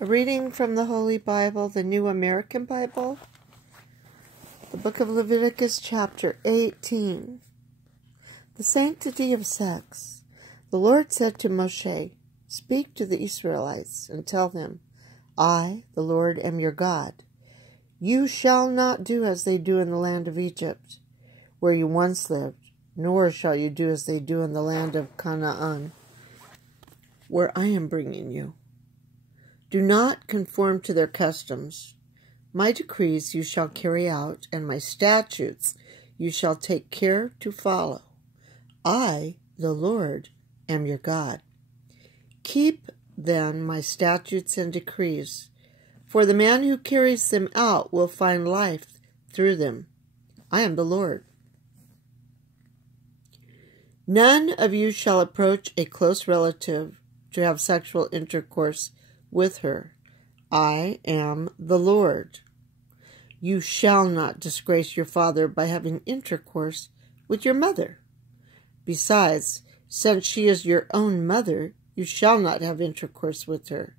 A reading from the Holy Bible, the New American Bible, the book of Leviticus, chapter 18. The sanctity of sex. The Lord said to Moshe, "Speak to the Israelites and tell them, I, the Lord, am your God. You shall not do as they do in the land of Egypt, where you once lived, nor shall you do as they do in the land of Canaan, where I am bringing you. Do not conform to their customs. My decrees you shall carry out, and my statutes you shall take care to follow. I, the Lord, am your God. Keep, then, my statutes and decrees, for the man who carries them out will find life through them. I am the Lord. None of you shall approach a close relative to have sexual intercourse with her. I am the Lord. You shall not disgrace your father by having intercourse with your mother. Besides, since she is your own mother, you shall not have intercourse with her.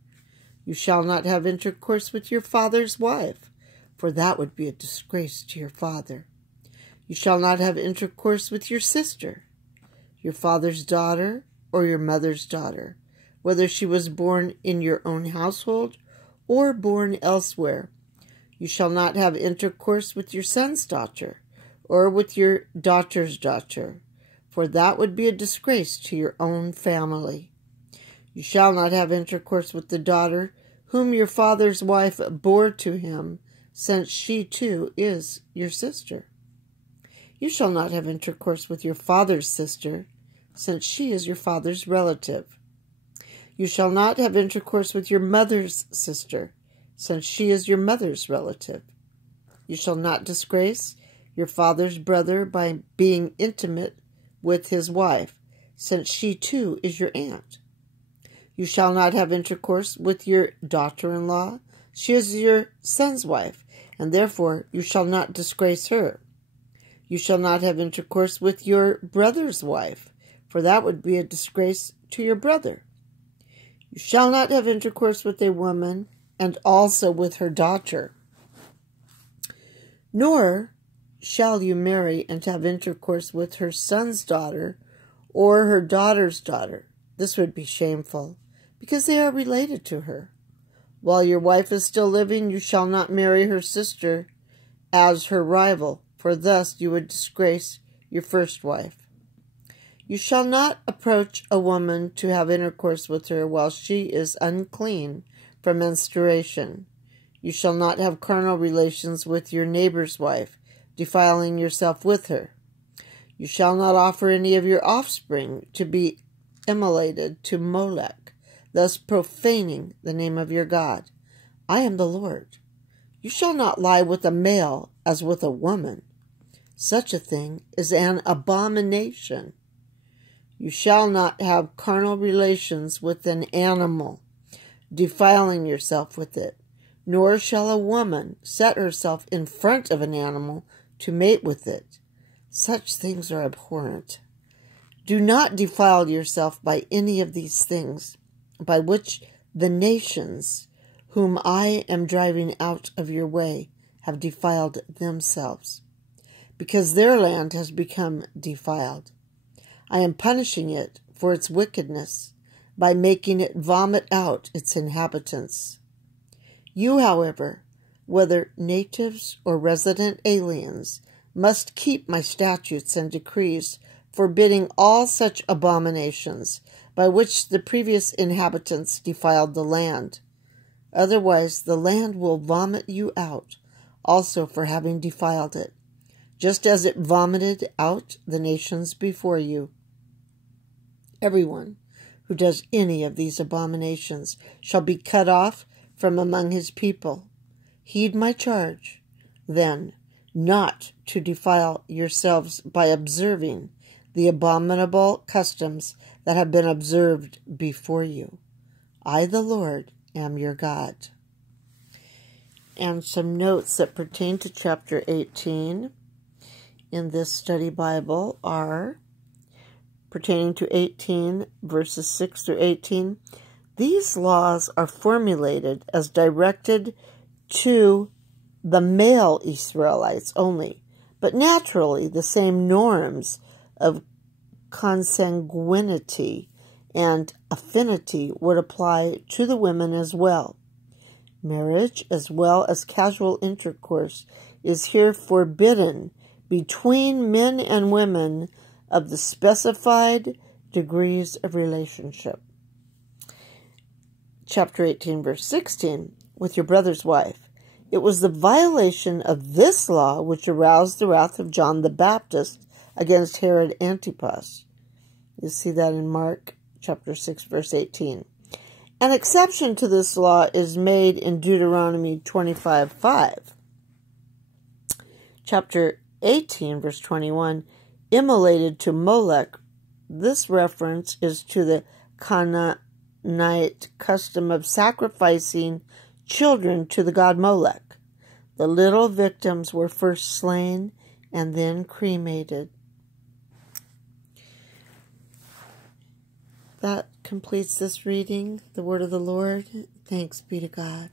You shall not have intercourse with your father's wife, for that would be a disgrace to your father. You shall not have intercourse with your sister, your father's daughter, or your mother's daughter, whether she was born in your own household or born elsewhere. You shall not have intercourse with your son's daughter or with your daughter's daughter, for that would be a disgrace to your own family. You shall not have intercourse with the daughter whom your father's wife bore to him, since she too is your sister. You shall not have intercourse with your father's sister, since she is your father's relative. You shall not have intercourse with your mother's sister, since she is your mother's relative. You shall not disgrace your father's brother by being intimate with his wife, since she too is your aunt. You shall not have intercourse with your daughter-in-law. She is your son's wife, and therefore you shall not disgrace her. You shall not have intercourse with your brother's wife, for that would be a disgrace to your brother. You shall not have intercourse with a woman, and also with her daughter. Nor shall you marry and have intercourse with her son's daughter or her daughter's daughter. This would be shameful, because they are related to her. While your wife is still living, you shall not marry her sister as her rival, for thus you would disgrace your first wife. You shall not approach a woman to have intercourse with her while she is unclean from menstruation. You shall not have carnal relations with your neighbor's wife, defiling yourself with her. You shall not offer any of your offspring to be immolated to Molech, thus profaning the name of your God. I am the Lord. You shall not lie with a male as with a woman. Such a thing is an abomination. You shall not have carnal relations with an animal, defiling yourself with it, nor shall a woman set herself in front of an animal to mate with it. Such things are abhorrent. Do not defile yourself by any of these things, by which the nations whom I am driving out of your way have defiled themselves, because their land has become defiled. I am punishing it for its wickedness by making it vomit out its inhabitants. You, however, whether natives or resident aliens, must keep my statutes and decrees, forbidding all such abominations by which the previous inhabitants defiled the land. Otherwise the land will vomit you out, also for having defiled it, just as it vomited out the nations before you. Everyone who does any of these abominations shall be cut off from among his people. Heed my charge, then, not to defile yourselves by observing the abominable customs that have been observed before you. I, the Lord, am your God. And some notes that pertain to chapter 18 in this study Bible are pertaining to 18, verses 6 through 18. These laws are formulated as directed to the male Israelites only, but naturally the same norms of consanguinity and affinity would apply to the women as well. Marriage, as well as casual intercourse, is here forbidden between men and women of the specified degrees of relationship. Chapter 18, verse 16, with your brother's wife. It was the violation of this law which aroused the wrath of John the Baptist against Herod Antipas. You see that in Mark chapter 6, verse 18. An exception to this law is made in Deuteronomy 25:5. Chapter 18, verse 21, immolated to Molech. This reference is to the Canaanite custom of sacrificing children to the god Molech. The little victims were first slain and then cremated. That completes this reading, the word of the Lord. Thanks be to God.